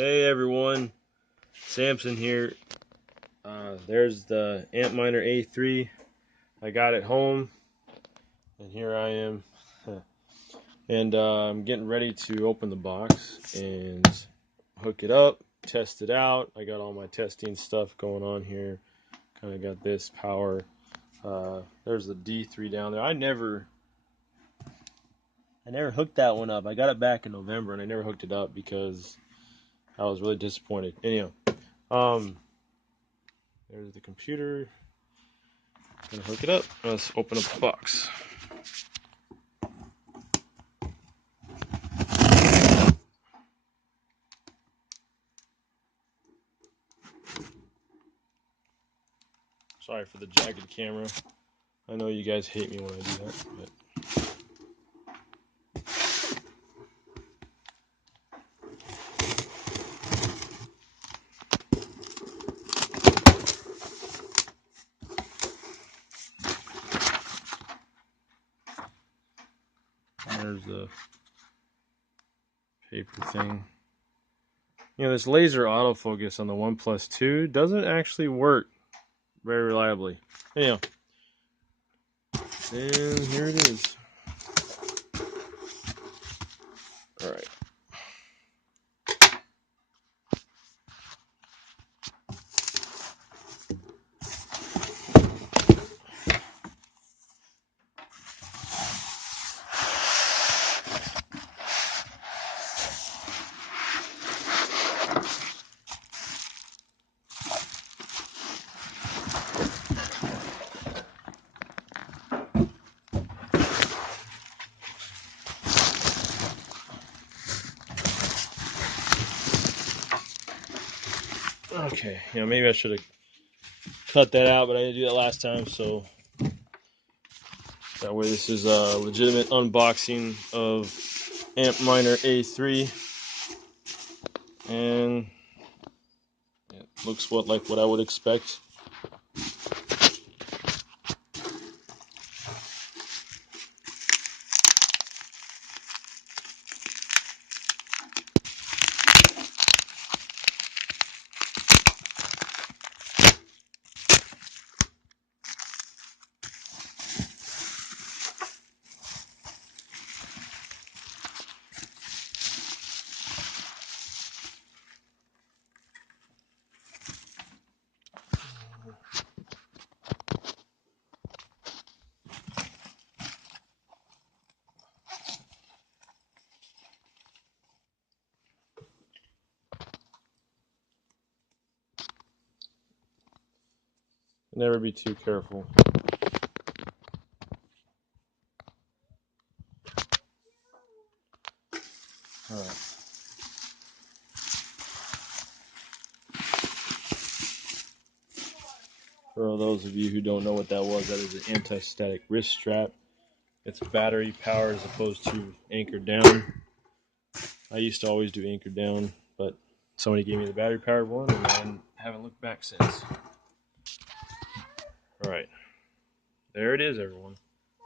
Hey everyone, Samson here. There's the Antminer A3. I got it home, and here I am. And I'm getting ready to open the box and hook it up, test it out. I got all my testing stuff going on here. Kind of got this power. There's the D3 down there. I never hooked that one up. I got it back in November, and I never hooked it up because I was really disappointed. Anyhow, there's the computer. I'm gonna hook it up. Let's open up the box. Sorry for the jagged camera. I know you guys hate me when I do that, but there's the paper thing. You know, this laser autofocus on the OnePlus 2 doesn't actually work very reliably. Anyhow, and here it is. All right. Okay, you know, maybe I should have cut that out, but I didn't do that last time, so that way this is a legitimate unboxing of Antminer A3, and it looks like what I would expect. Never be too careful. All right. For those of you who don't know what that was, that is an anti-static wrist strap. It's battery powered as opposed to anchored down. I used to always do anchored down, but somebody gave me the battery powered one, and I haven't looked back since. All right, there it is, everyone.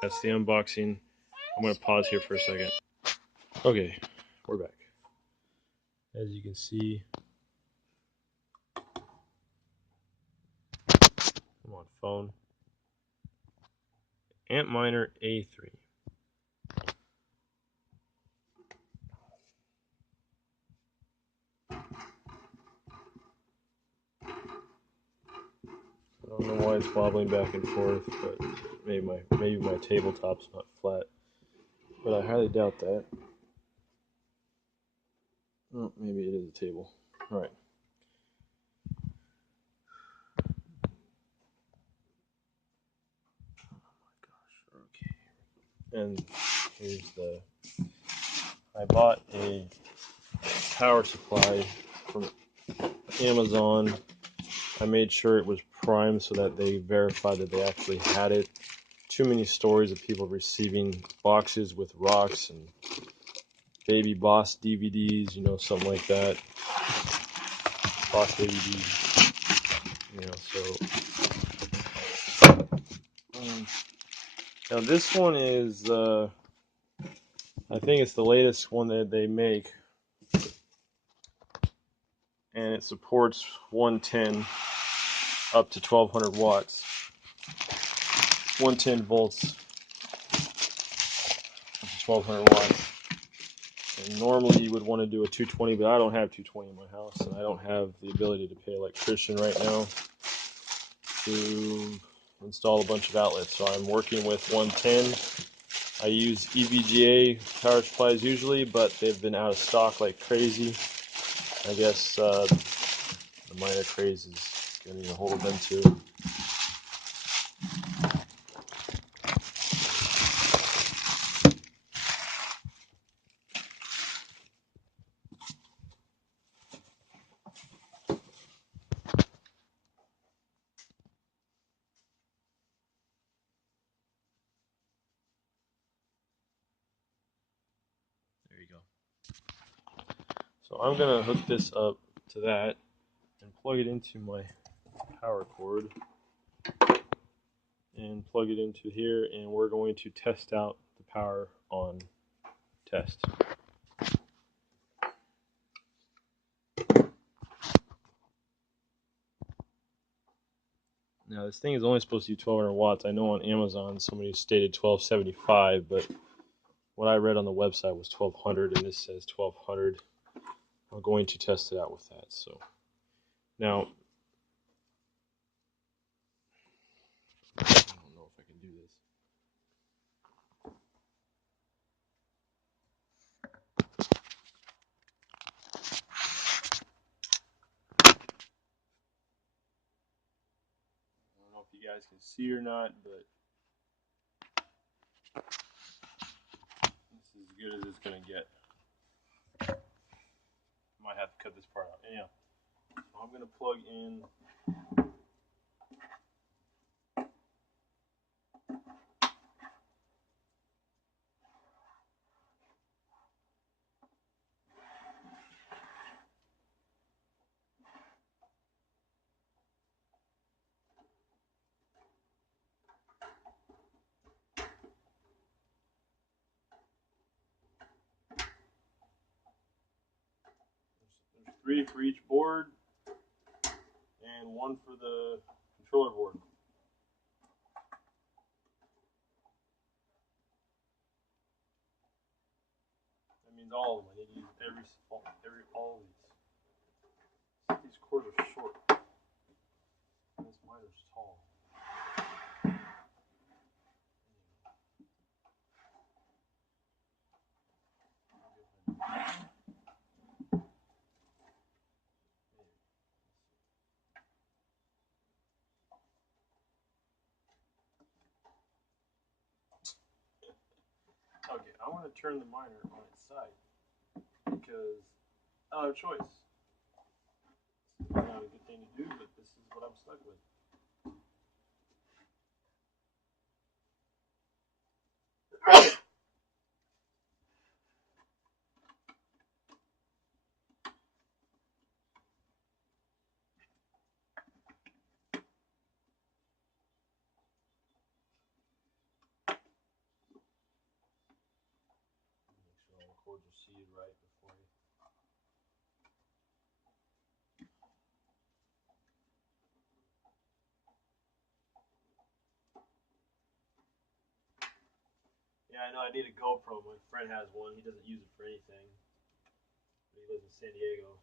That's the unboxing. I'm going to pause here for a second. Okay, we're back. As you can see, I'm on phone. Antminer A3. I don't know why it's wobbling back and forth, but maybe my tabletop's not flat. But I highly doubt that. Oh, maybe it is a table. All right. Okay. And here's I bought a power supply from Amazon. I made sure it was primed so that they verified that they actually had it. Too many stories of people receiving boxes with rocks and Baby Boss DVDs, you know, something like that. Boss DVDs, you know, so. Now this one is, I think it's the latest one that they make. and it supports 110 up to 1200 watts. 110 volts up to 1200 watts. And normally you would want to do a 220, but I don't have 220 in my house, and I don't have the ability to pay an electrician right now to install a bunch of outlets. So I'm working with 110. I use EVGA power supplies usually, but they've been out of stock like crazy. I guess the miner craze is getting a hold of them too. There you go. So I'm going to hook this up to that and plug it into my power cord and plug it into here, and we're going to test out the power on test. Now this thing is only supposed to do 1200 watts. I know on Amazon somebody stated 1275, but what I read on the website was 1200, and this says 1200. I'm going to test it out with that. So now, I don't know if I can do this. I don't know if you guys can see or not, but this is as good as it's going to get. Might have to cut this part out. Anyhow, so I'm going to plug in there's 3 for each board and 1 for the controller board. That means all of them. I need to use all of these. These cords are short. This miner's tall. Okay, I want to turn the miner on its side because I don't have a choice. It's not a good thing to do, but this is what I'm stuck with. Make sure all the cords are seated right before you. Yeah, I know I need a GoPro. My friend has one. He doesn't use it for anything. He lives in San Diego.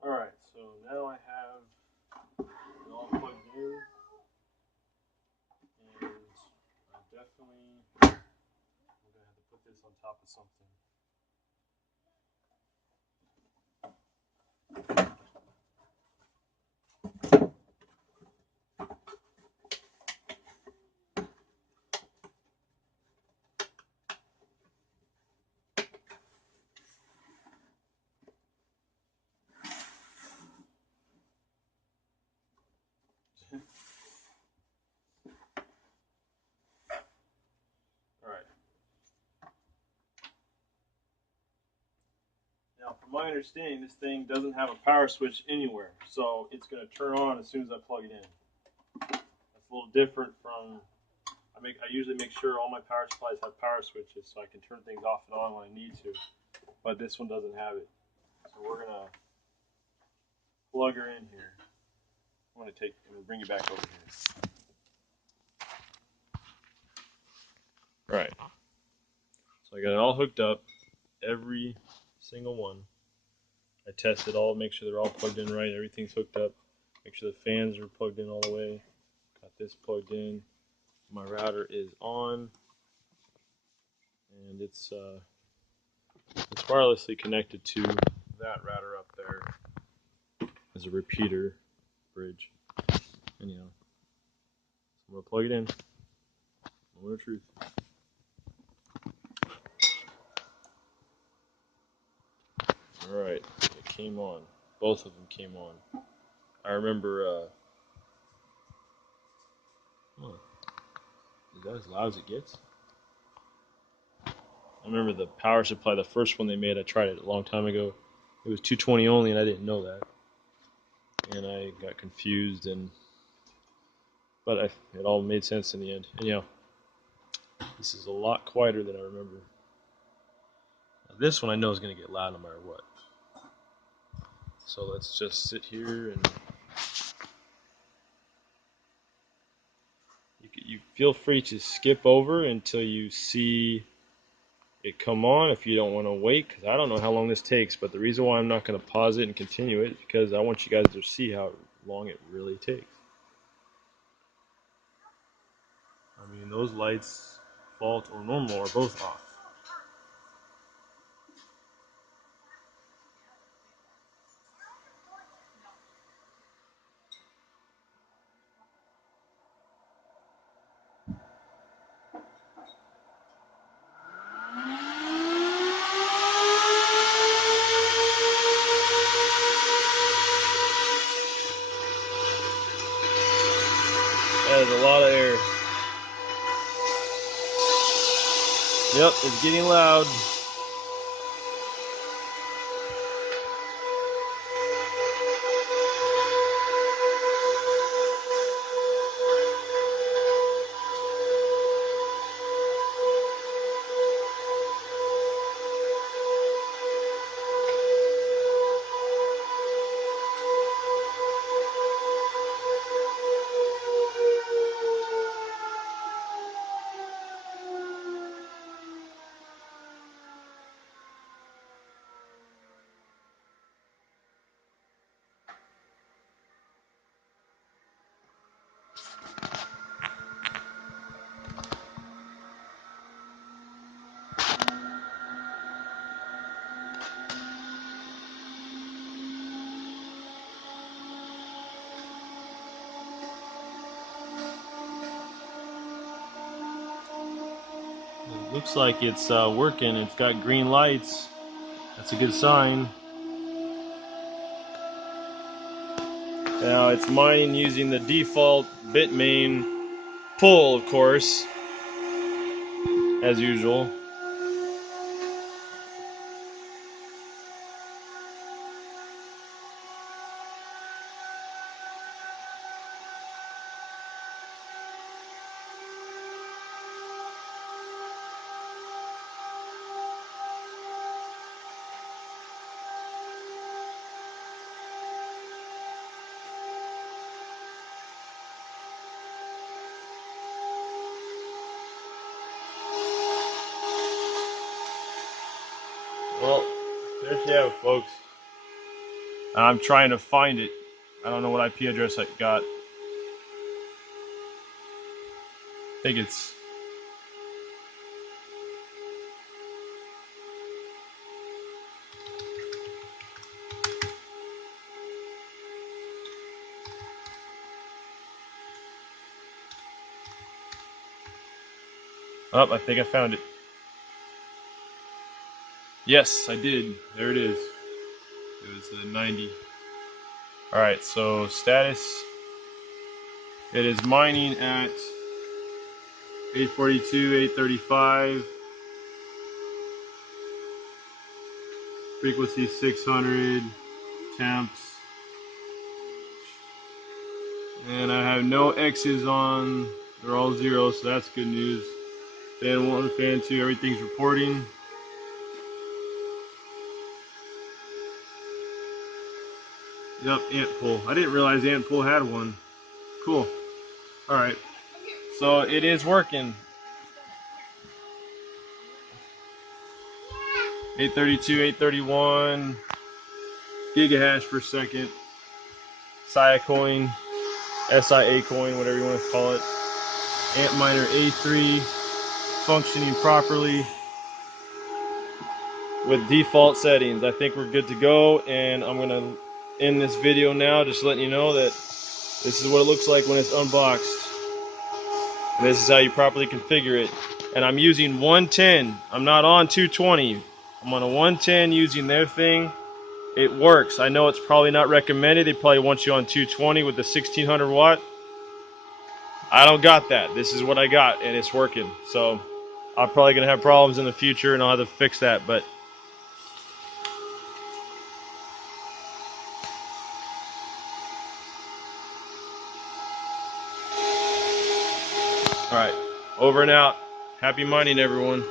Alright, so now I have it all plugged in. And I definitely, I'm going to have to put this on top of something. from my understanding, this thing doesn't have a power switch anywhere, so it's going to turn on as soon as I plug it in. That's a little different from I usually make sure all my power supplies have power switches so I can turn things off and on when I need to, but this one doesn't have it. So we're going to plug her in here. I'm going to bring you back over here. All right. So I got it all hooked up, every single one. I tested all, make sure they're all plugged in right, everything's hooked up. Make sure the fans are plugged in all the way. Got this plugged in. My router is on, and it's wirelessly connected to that router up there as a repeater bridge. Anyhow, so I'm gonna plug it in. Moment of truth. All right, it came on. Both of them came on. I remember. Is that as loud as it gets? I remember the power supply, the first one they made, I tried it a long time ago. It was 220 only, and I didn't know that. And I got confused, but it all made sense in the end. Anyhow, this is a lot quieter than I remember. Now, this one I know is going to get loud no matter what. So let's just sit here and you feel free to skip over until you see it come on if you don't want to wait, because I don't know how long this takes, but the reason why I'm not going to pause it and continue it is because I want you guys to see how long it really takes. I mean, those lights, fault or normal, are both off. That is a lot of air. Yep, it's getting loud. It looks like it's working. It's got green lights. That's a good sign. Now it's mining using the default Bitmain pull, of course, as usual. Well, there you have it, folks. I'm trying to find it. I don't know what IP address I got. I think it's... Oh, I think I found it. Yes, I did. There it is. It was the 90. Alright, so status. It is mining at 842, 835. Frequency 600, temps. And I have no X's on, they're all zeros, so that's good news. Fan 1, fan 2, everything's reporting. Yep, ant pull. I didn't realize ant pull had one. Cool. Alright, so it is working. 832, 831 gigahash per second. SIA coin, SIA coin, whatever you want to call it. Antminer A3 functioning properly with default settings. I think we're good to go, and I'm going to end this video now, just letting you know that this is what it looks like when it's unboxed. And this is how you properly configure it. And I'm using 110. I'm not on 220. I'm on a 110 using their thing. It works. I know it's probably not recommended. They probably want you on 220 with the 1600 watt. I don't got that. This is what I got, and it's working. So I'm probably going to have problems in the future, and I'll have to fix that. But all right, over and out. Happy mining, everyone.